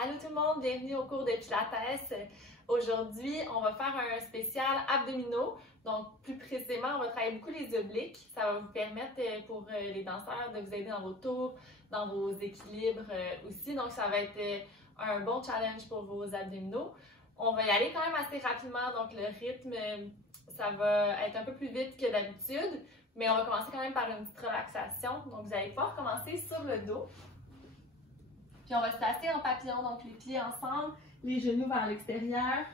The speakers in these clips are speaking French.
Allô tout le monde, bienvenue au cours de Pilates. Aujourd'hui, on va faire un spécial abdominaux. Donc, plus précisément, on va travailler beaucoup les obliques. Ça va vous permettre pour les danseurs de vous aider dans vos tours, dans vos équilibres aussi. Donc, ça va être un bon challenge pour vos abdominaux. On va y aller quand même assez rapidement. Donc, le rythme, ça va être un peu plus vite que d'habitude. Mais on va commencer quand même par une petite relaxation. Donc, vous allez pouvoir commencer sur le dos. Puis on va se placer en papillon, donc les pieds ensemble, les genoux vers l'extérieur.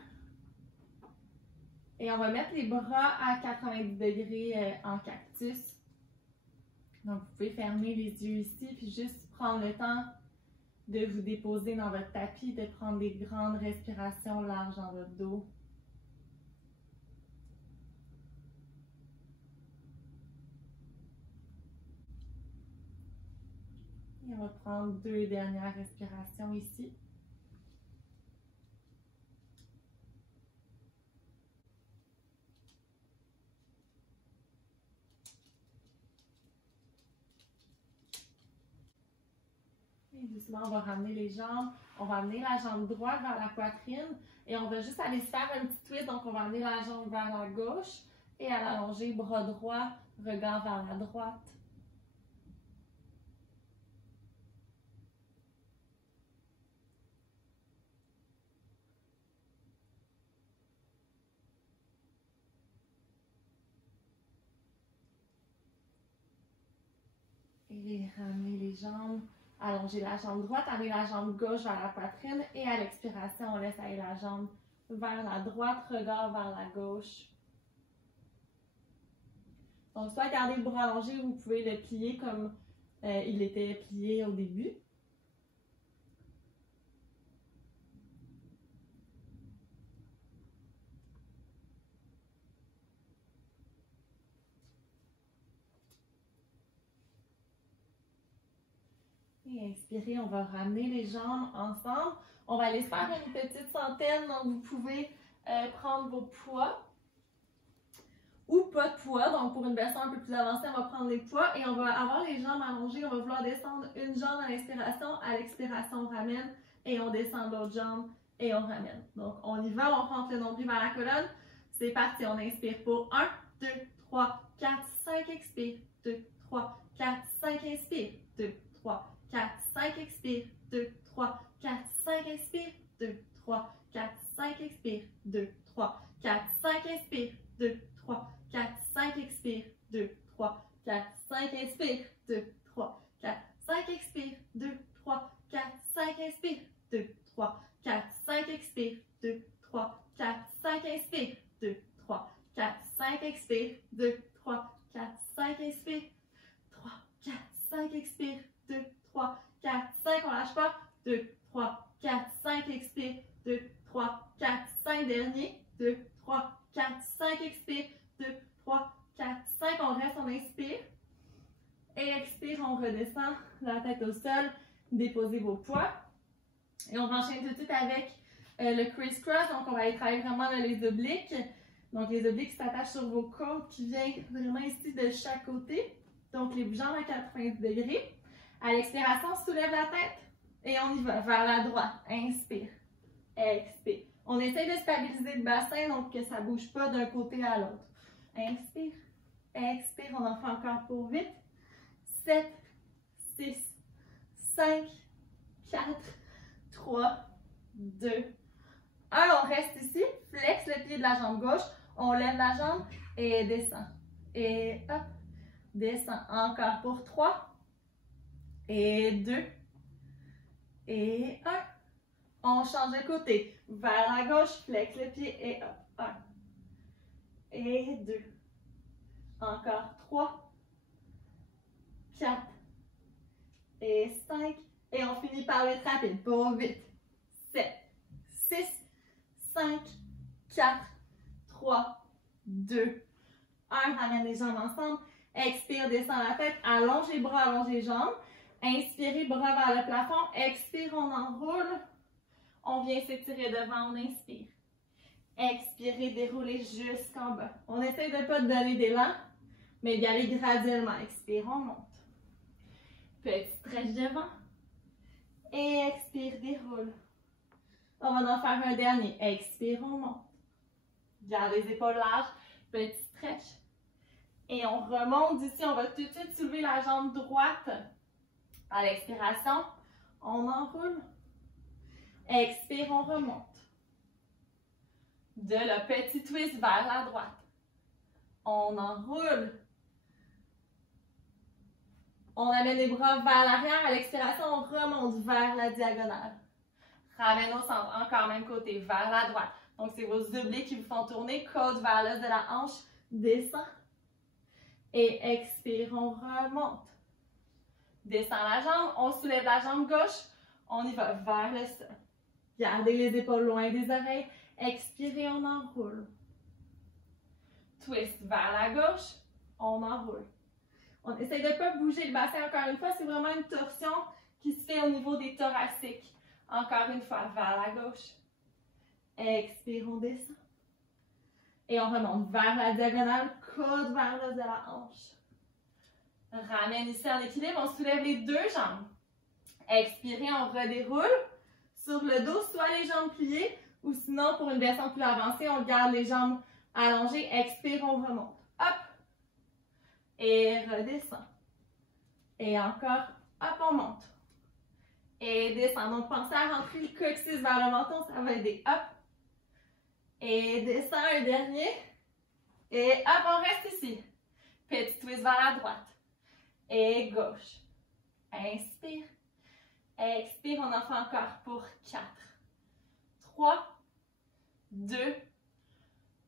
Et on va mettre les bras à 90 degrés en cactus. Donc vous pouvez fermer les yeux ici, puis juste prendre le temps de vous déposer dans votre tapis, de prendre des grandes respirations larges dans votre dos. Et on va prendre deux dernières respirations ici. Et doucement, on va ramener les jambes. On va amener la jambe droite vers la poitrine. Et on va juste aller se faire un petit twist. Donc, on va amener la jambe vers la gauche et à l'allonger, bras droit, regard vers la droite. Et ramener les jambes, allonger la jambe droite, amener la jambe gauche vers la poitrine et à l'expiration, on laisse aller la jambe vers la droite, regard vers la gauche. Donc, soit garder le bras allongé, vous pouvez le plier comme il était plié au début. Et inspirez, on va ramener les jambes ensemble. On va aller se faire une petite centaine, donc vous pouvez prendre vos poids ou pas de poids. Donc pour une version un peu plus avancée, on va prendre les poids et on va avoir les jambes allongées. On va vouloir descendre une jambe à l'expiration, on ramène et on descend l'autre jambe et on ramène. Donc on y va, on rentre le nombril vers la colonne. C'est parti, on inspire pour 1, 2, 3, 4, 5, expire, 2, 3, 4, 5, inspire, 2, 3, 4, 5, expire, 2, 3, 4, 5, expire, 2, 3, 4, 5, expire, 2, 3, 4, 5, expire, 2, 3, 4, 5, expire, 2, 3, 4, 5, expire, 2, 3, 4, 5, expire, 2, 3, 4, 5, expire, 2, 3, 4, 5, expire, 2, 3, 4, 5, expire, 2, 3, 4, 5, expire, 2, 3, 4, 5, expire, 3, 4, 5, expire, 2, 3, 4, 5, on lâche pas, 2, 3, 4, 5, expire, 2, 3, 4, 5, dernier, 2, 3, 4, 5, expire, 2, 3, 4, 5, on reste, on inspire, et expire, on redescend la tête au sol, déposez vos poids, et on va enchaîner tout de suite avec le criss-cross, donc on va aller travailler vraiment là, les obliques, donc les obliques qui s'attachent sur vos côtes, qui viennent vraiment ici de chaque côté, donc les jambes à 90 degrés. À l'expiration, on soulève la tête et on y va vers la droite. Inspire, expire. On essaye de stabiliser le bassin, donc que ça ne bouge pas d'un côté à l'autre. Inspire, expire. On en fait encore pour 8, 7, 6, 5, 4, 3, 2, 1. On reste ici. Flex le pied de la jambe gauche. On lève la jambe et descend. Et hop, descend. Encore pour 3. Et 2. Et 1. On change de côté. Vers la gauche, flex le pied et hop. 1. Et 2. Encore 3. 4. Et 5. Et on finit par le rapide pour 8, 7, 6, 5, 4, 3, 2, 1. Ramène les jambes ensemble. Expire, descend la tête. Allonge les bras, allonge les jambes. Inspirez, bras vers le plafond. Expire, on enroule. On vient s'étirer devant, on inspire. Expirez, déroulez jusqu'en bas. On essaie de ne pas donner d'élan, mais d'y aller graduellement. Expire, on monte. Petit stretch devant. Et expire, déroule. On va en faire un dernier. Expire, on monte. Garde les épaules larges. Petit stretch. Et on remonte d'ici. On va tout de suite soulever la jambe droite. À l'expiration, on enroule. Expire, on remonte. De le petit twist vers la droite. On enroule. On amène les bras vers l'arrière. À l'expiration, on remonte vers la diagonale. Ramène au centre. Encore même côté, vers la droite. Donc, c'est vos obliques qui vous font tourner. Côte vers l'os de la hanche. Descend. Et expire, on remonte. Descend la jambe. On soulève la jambe gauche. On y va vers le sol. Gardez les épaules loin des oreilles. Expirez, on enroule. Twist vers la gauche. On enroule. On essaie de ne pas bouger le bassin encore une fois. C'est vraiment une torsion qui se fait au niveau des thoraciques. Encore une fois, vers la gauche. Expire, on descend. Et on remonte vers la diagonale, côte vers l'os de la hanche. Ramène ici en équilibre, on soulève les deux jambes. Expirez, on redéroule. Sur le dos, soit les jambes pliées, ou sinon, pour une version plus avancée, on garde les jambes allongées. Expire, on remonte. Hop. Et redescend. Et encore, hop, on monte. Et descend. Donc, pensez à rentrer le coccyx vers le menton, ça va aider. Hop. Et descend un dernier. Et hop, on reste ici. Petit twist vers la droite. Et gauche. Inspire. Expire, on en fait encore pour 4. 3, 2,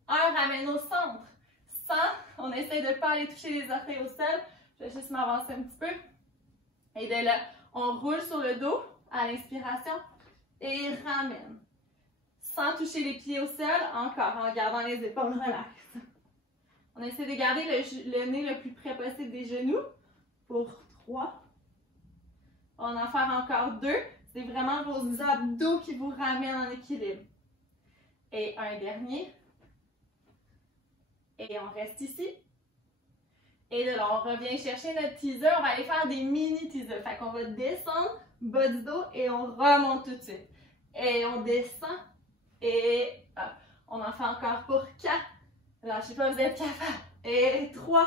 1. Ramène au centre. 100. On essaie de ne pas aller toucher les orteils au sol. Je vais juste m'avancer un petit peu. Et de là, on roule sur le dos à l'inspiration. Et ramène. Sans toucher les pieds au sol, encore en gardant les épaules relax. On essaie de garder le nez le plus près possible des genoux pour 3. On va en faire encore 2. C'est vraiment vos abdos qui vous ramènent en équilibre. Et un dernier. Et on reste ici. Et de là, on revient chercher notre teaser. On va aller faire des mini teasers. Fait qu'on va descendre, bas du dos, et on remonte tout de suite. Et on descend. Et hop, on en fait encore pour 4. Lâchez pas, vous êtes capable. Et 3.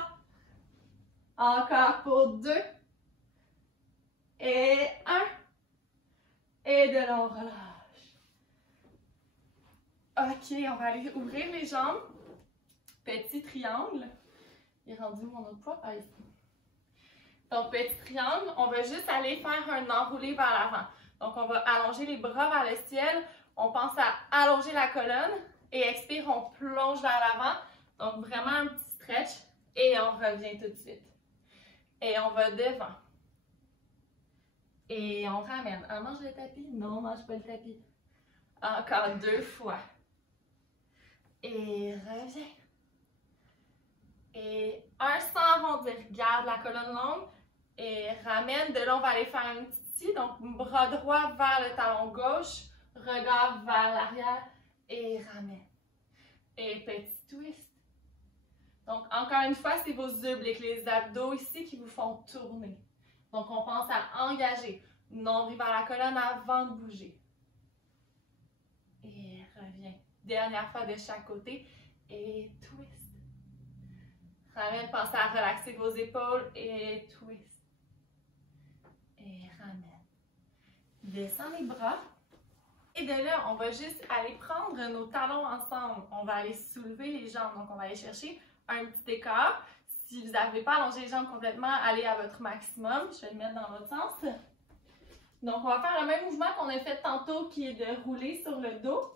Encore pour 2. Et 1. Et de là, on relâche. OK, on va aller ouvrir les jambes. Petit triangle. Il est rendu où mon autre poids? Ah, ici. Donc, petit triangle, on va juste aller faire un enroulé vers l'avant. Donc, on va allonger les bras vers le ciel. On pense à allonger la colonne. Et expire, on plonge vers l'avant. Donc, vraiment un petit stretch. Et on revient tout de suite. Et on va devant. Et on ramène. On mange le tapis? Non, on ne mange pas le tapis. Encore 2 fois. Et reviens. Et un sans arrondir. Garde la colonne longue. Et ramène. De là, on va aller faire un petit T. Donc, bras droit vers le talon gauche. Regard vers l'arrière. Et ramène. Et petit twist. Donc, encore une fois, c'est vos obliques, les abdos ici qui vous font tourner. Donc, on pense à engager. Nombril vers la colonne avant de bouger. Et reviens. Dernière fois de chaque côté. Et twist. Ramène, pensez à relaxer vos épaules. Et twist. Et ramène. Descends les bras. Et de là, on va juste aller prendre nos talons ensemble. On va aller soulever les jambes. Donc, on va aller chercher un petit écart. Si vous n'arrivez pas à allonger les jambes complètement, allez à votre maximum. Je vais le mettre dans l'autre sens. Donc, on va faire le même mouvement qu'on a fait tantôt, qui est de rouler sur le dos.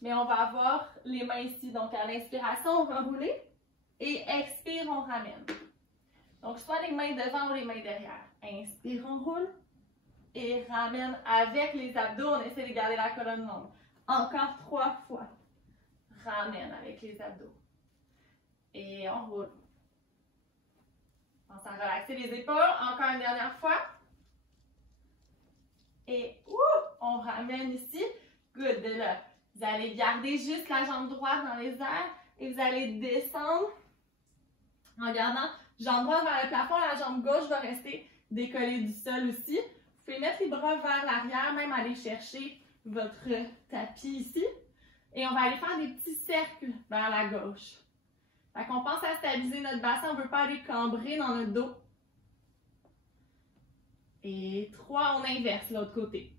Mais on va avoir les mains ici. Donc, à l'inspiration, on va rouler. Et expire, on ramène. Donc, soit les mains devant ou les mains derrière. Inspire, on roule. Et ramène avec les abdos. On essaie de garder la colonne longue. Encore 3 fois. Ramène avec les abdos. Et on roule. Pense à relaxer les épaules. Encore une dernière fois. Et on ramène ici. Good. De là, vous allez garder juste la jambe droite dans les airs. Et vous allez descendre en gardant jambe droite vers le plafond. La jambe gauche va rester décollée du sol aussi. Vous pouvez mettre les bras vers l'arrière, même aller chercher votre tapis ici. Et on va aller faire des petits cercles vers la gauche. Fait qu'on pense à stabiliser notre bassin, on ne veut pas aller cambrer dans notre dos. Et 3, on inverse l'autre côté.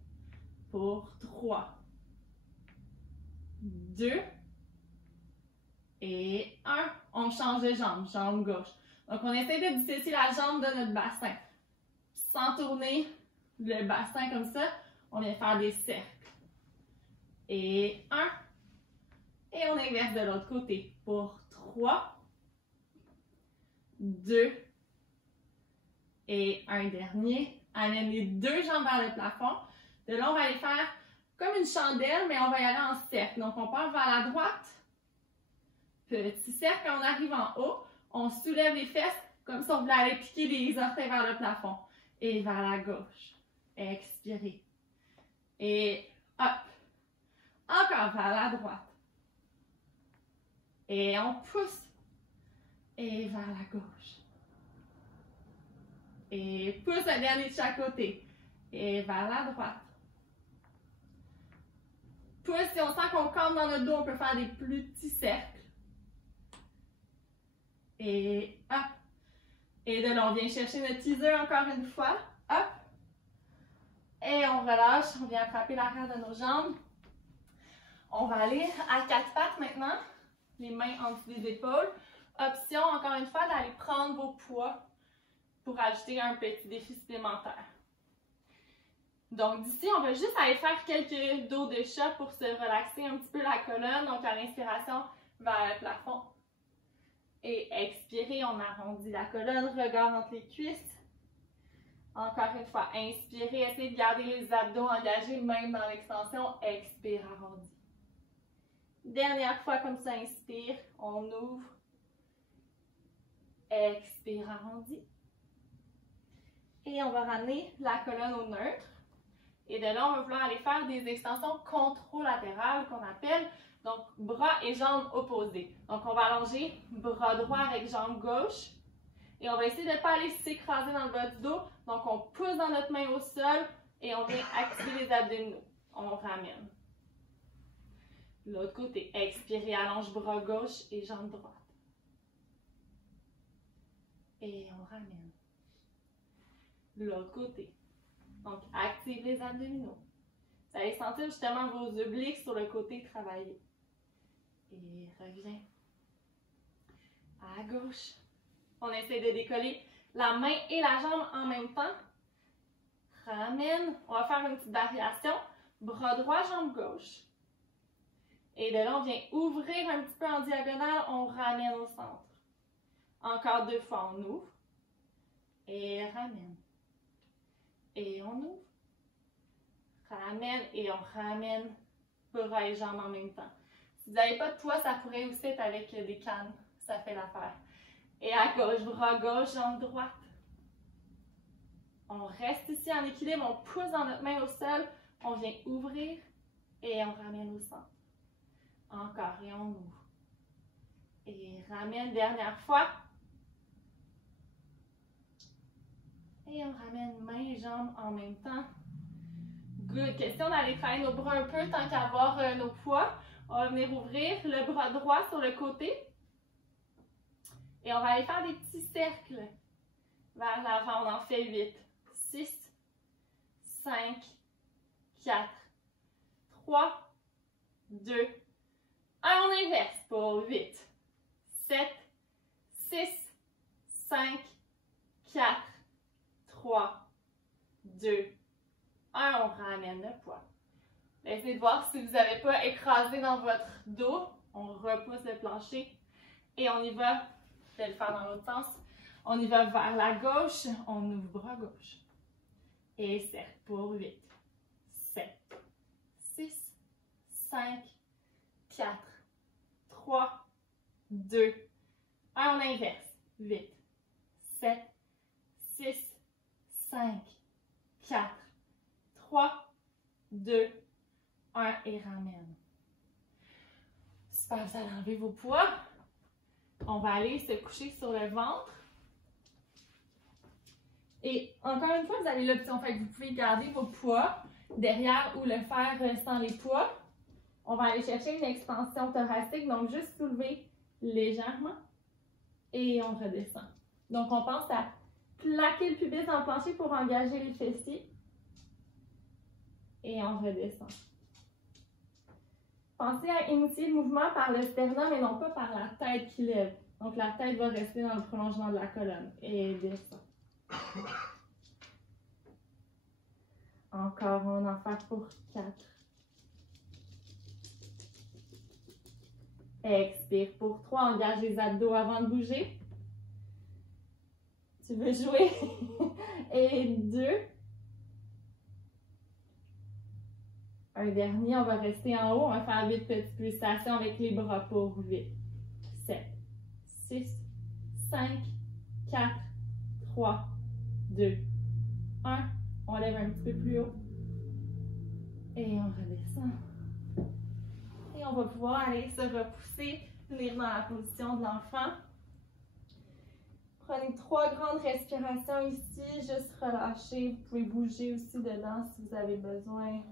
Pour 3, 2 et 1. On change de jambe, jambe gauche. Donc, on essaie de dissocier la jambe de notre bassin. Sans tourner le bassin comme ça, on vient faire des cercles. Et 1. Et on inverse de l'autre côté. Pour 3, 2 et un dernier. Amène les deux jambes vers le plafond. De là, on va aller faire comme une chandelle, mais on va y aller en cercle. Donc, on part vers la droite. Petit cercle, quand on arrive en haut, on soulève les fesses comme si on voulait aller piquer les orteils vers le plafond. Et vers la gauche. Expirez. Et hop. Encore vers la droite. Et on pousse. Et vers la gauche. Et pousse le dernier de chaque côté. Et vers la droite. Pousse, si on sent qu'on campe dans notre dos, on peut faire des plus petits cercles. Et hop. Et de là, on vient chercher notre teaser encore une fois. Hop. Et on relâche. On vient frapper l'arrière de nos jambes. On va aller à 4 pattes maintenant. Les mains en dessous des épaules. Option, encore une fois, d'aller prendre vos poids pour ajouter un petit défi supplémentaire. Donc d'ici, on va juste aller faire quelques dos de chat pour se relaxer un petit peu la colonne. Donc à l'inspiration, vers le plafond. Et expirer, on arrondit la colonne, regard entre les cuisses. Encore une fois, inspirez, essayez de garder les abdos engagés même dans l'extension. Expire, arrondi. Dernière fois comme ça, inspire, on ouvre. Expire, arrondi. Et on va ramener la colonne au neutre. Et de là, on va vouloir aller faire des extensions contralatérales qu'on appelle. Donc, bras et jambes opposés. Donc, on va allonger bras droit avec jambe gauche. Et on va essayer de ne pas aller s'écraser dans le bas du dos. Donc, on pousse dans notre main au sol et on vient activer les abdominaux. On ramène. L'autre côté, expirez, allonge bras gauche et jambe droite. Et on ramène. L'autre côté. Donc, active les abdominaux. Vous allez sentir justement vos obliques sur le côté travailler. Et reviens. À gauche. On essaie de décoller la main et la jambe en même temps. Ramène. On va faire une petite variation. Bras droit, jambe gauche. Et de là, on vient ouvrir un petit peu en diagonale. On ramène au centre. Encore 2 fois, on ouvre. Et ramène. Et on ouvre. Ramène et on ramène bras et jambes en même temps. Si vous n'avez pas de poids, ça pourrait aussi être avec des cannes. Ça fait l'affaire. Et à gauche, bras gauche, jambe droite. On reste ici en équilibre. On pousse dans notre main au sol. On vient ouvrir et on ramène au centre. Encore et on ouvre. Et ramène, dernière fois. Et on ramène main et jambes en même temps. Good. Question d'aller travailler nos bras un peu tant qu'à avoir nos poids. On va venir ouvrir le bras droit sur le côté. Et on va aller faire des petits cercles vers l'avant. On en fait 8. 6, 5, 4, 3, 2, 1. On inverse pour 8, 7, 6, 5, 4, 3, 2, 1. On ramène le poids. Essayez de voir si vous n'avez pas écrasé dans votre dos. On repousse le plancher et on y va. Je vais le faire dans l'autre sens. On y va vers la gauche. On ouvre bras gauche. Et cercle pour 8, 7, 6, 5, 4, 3, 2, 1. On inverse. 8, 7, 6, 5, 4, 3, 2, 1 et ramène. Super, vous allez enlever vos poids. On va aller se coucher sur le ventre. Et encore une fois, vous avez l'option, fait que vous pouvez garder vos poids derrière ou le faire sans les poids. On va aller chercher une extension thoracique, donc juste soulever légèrement et on redescend. Donc on pense à plaquer le pubis dans le plancher pour engager les fessiers et on redescend. Pensez à initier le mouvement par le sternum et non pas par la tête qui lève. Donc la tête va rester dans le prolongement de la colonne et descend. Encore, on en fait pour 4. Expire pour 3, engage les abdos avant de bouger. Tu veux jouer? Et 2. Un dernier, on va rester en haut, on va faire 8 petites pulsations avec les bras pour 8, 7, 6, 5, 4, 3, 2, 1. On lève un petit peu plus haut. Et on redescend. Et on va pouvoir aller se repousser, venir dans la position de l'enfant. Prenez 3 grandes respirations ici, juste relâchez. Vous pouvez bouger aussi dedans si vous avez besoin.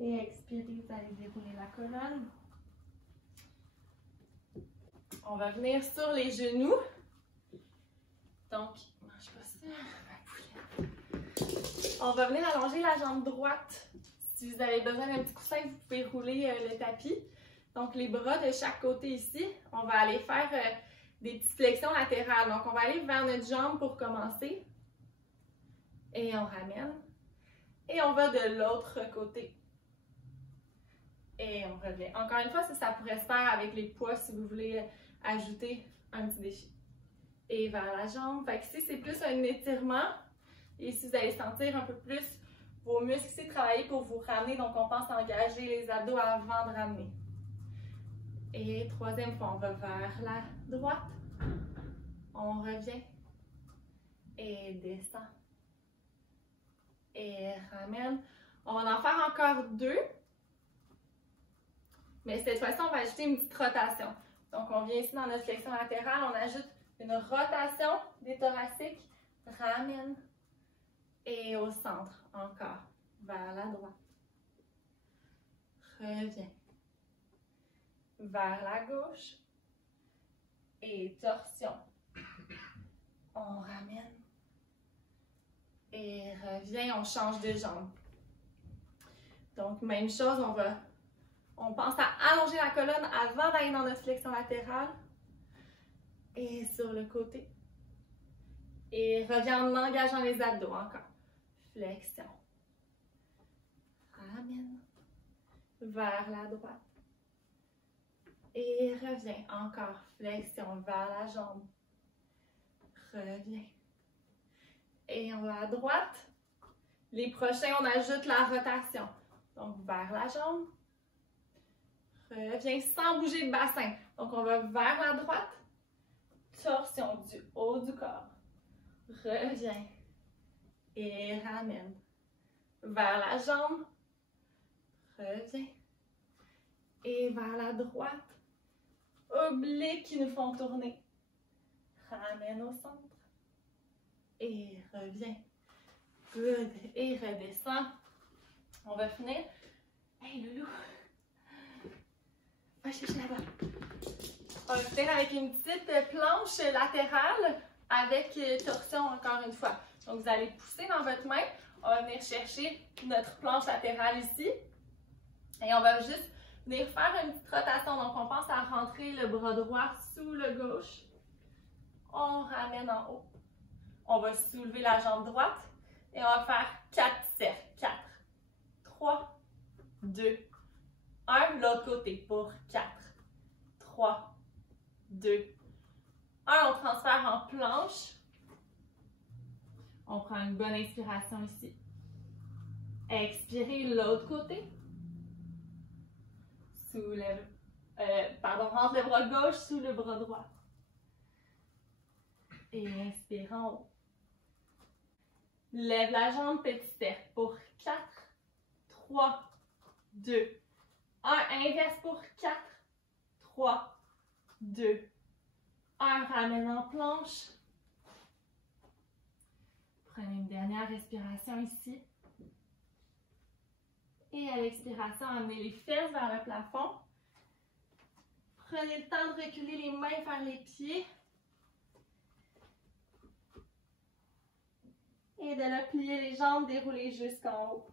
Et expirez, vous allez dérouler la colonne. On va venir sur les genoux. Donc, mange pas ça, ma poulette. On va venir allonger la jambe droite. Si vous avez besoin d'un petit coussin, vous pouvez rouler le tapis. Donc, les bras de chaque côté ici, on va aller faire des petites flexions latérales. Donc, on va aller vers notre jambe pour commencer. Et on ramène. Et on va de l'autre côté. Et on revient. Encore une fois, ça pourrait se faire avec les poids si vous voulez ajouter un petit défi. Et vers la jambe. Fait que ici, c'est plus un étirement. Et ici, vous allez sentir un peu plus vos muscles ici travailler pour vous ramener. Donc, on pense à engager les abdos avant de ramener. Et troisième fois, on va vers la droite. On revient. Et descend. Et ramène. On va en faire encore 2. Mais cette fois-ci, on va ajouter une petite rotation. Donc, on vient ici dans notre flexion latérale, on ajoute une rotation des thoraciques, ramène et au centre, encore, vers la droite. Reviens. Vers la gauche et torsion. On ramène et revient, on change de jambe. Donc, même chose, on pense à allonger la colonne avant d'aller dans notre flexion latérale. Et sur le côté. Et reviens en engageant les abdos encore. Flexion. Ramène. Vers la droite. Et reviens encore. Flexion vers la jambe. Reviens. Et on va à droite. Les prochains, on ajoute la rotation. Donc, vers la jambe. Reviens sans bouger le bassin. Donc, on va vers la droite. Torsion du haut du corps. Reviens. Et ramène. Vers la jambe. Reviens. Et vers la droite. Obliques qui nous font tourner. Ramène au centre. Et reviens. Good. Et redescend. On va finir. Hey, loulou. Va chercher là-bas. On va finir avec une petite planche latérale avec torsion encore une fois. Donc, vous allez pousser dans votre main. On va venir chercher notre planche latérale ici. Et on va juste venir faire une petite rotation. Donc, on pense à rentrer le bras droit sous le gauche. On ramène en haut. On va soulever la jambe droite. Et on va faire 4 cercles. 4, 3, 2, 1. L'autre côté pour 4, 3, 2, 1. On transfère en planche. On prend une bonne inspiration ici. Expirez l'autre côté. Soulève. Rentre le bras gauche sous le bras droit. Et inspire en haut. Lève la jambe, petit cercle pour 4, 3, 2, 1. Inverse pour 4, 3, 2, 1. Ramène en planche. Prenez une dernière respiration ici. Et à l'expiration, amenez les fesses vers le plafond. Prenez le temps de reculer les mains vers les pieds. Et de là, plier les jambes, dérouler jusqu'en haut.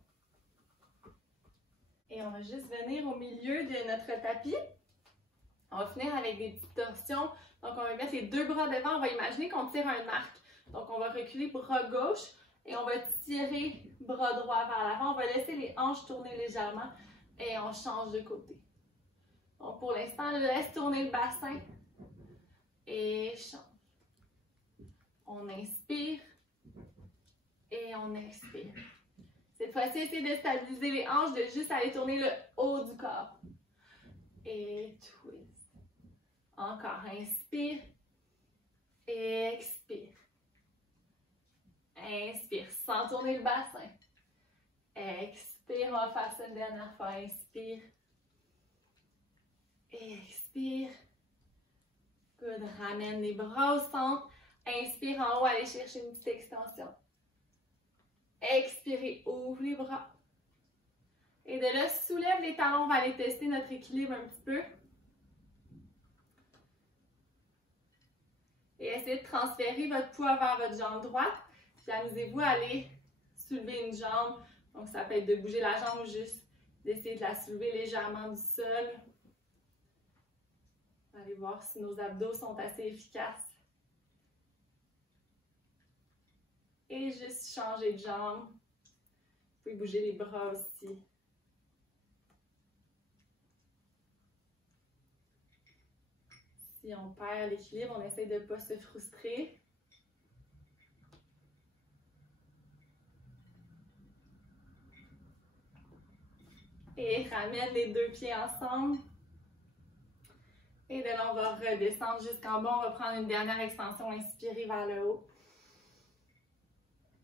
Et on va juste venir au milieu de notre tapis. On va finir avec des petites torsions. Donc, on va mettre les deux bras devant. On va imaginer qu'on tire un arc. Donc, on va reculer bras gauche et on va tirer bras droit vers l'avant. On va laisser les hanches tourner légèrement et on change de côté. Donc, pour l'instant, laisse tourner le bassin et change. On inspire et on expire. Cette fois-ci, essayez de stabiliser les hanches, de juste aller tourner le haut du corps. Et twist. Encore, inspire. Expire. Inspire, sans tourner le bassin. Expire, on va faire ça une dernière fois. Inspire. Expire. Good, ramène les bras au centre. Inspire en haut, allez chercher une petite extension. Expirez, ouvre les bras. Et de là, soulève les talons, on va aller tester notre équilibre un petit peu. Et essayez de transférer votre poids vers votre jambe droite. Puis amusez-vous à aller soulever une jambe. Donc ça peut être de bouger la jambe ou juste d'essayer de la soulever légèrement du sol. On va aller voir si nos abdos sont assez efficaces. Et juste changer de jambe. Vous pouvez bouger les bras aussi. Si on perd l'équilibre, on essaie de ne pas se frustrer. Et ramène les deux pieds ensemble. Et de là, on va redescendre jusqu'en bas. On va prendre une dernière extension. Inspirer vers le haut.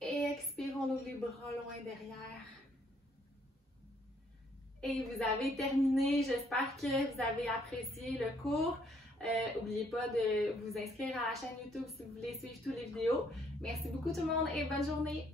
Et expire, on ouvre les bras loin derrière. Et vous avez terminé. J'espère que vous avez apprécié le cours. N'oubliez pas de vous inscrire à la chaîne YouTube si vous voulez suivre toutes les vidéos. Merci beaucoup tout le monde et bonne journée!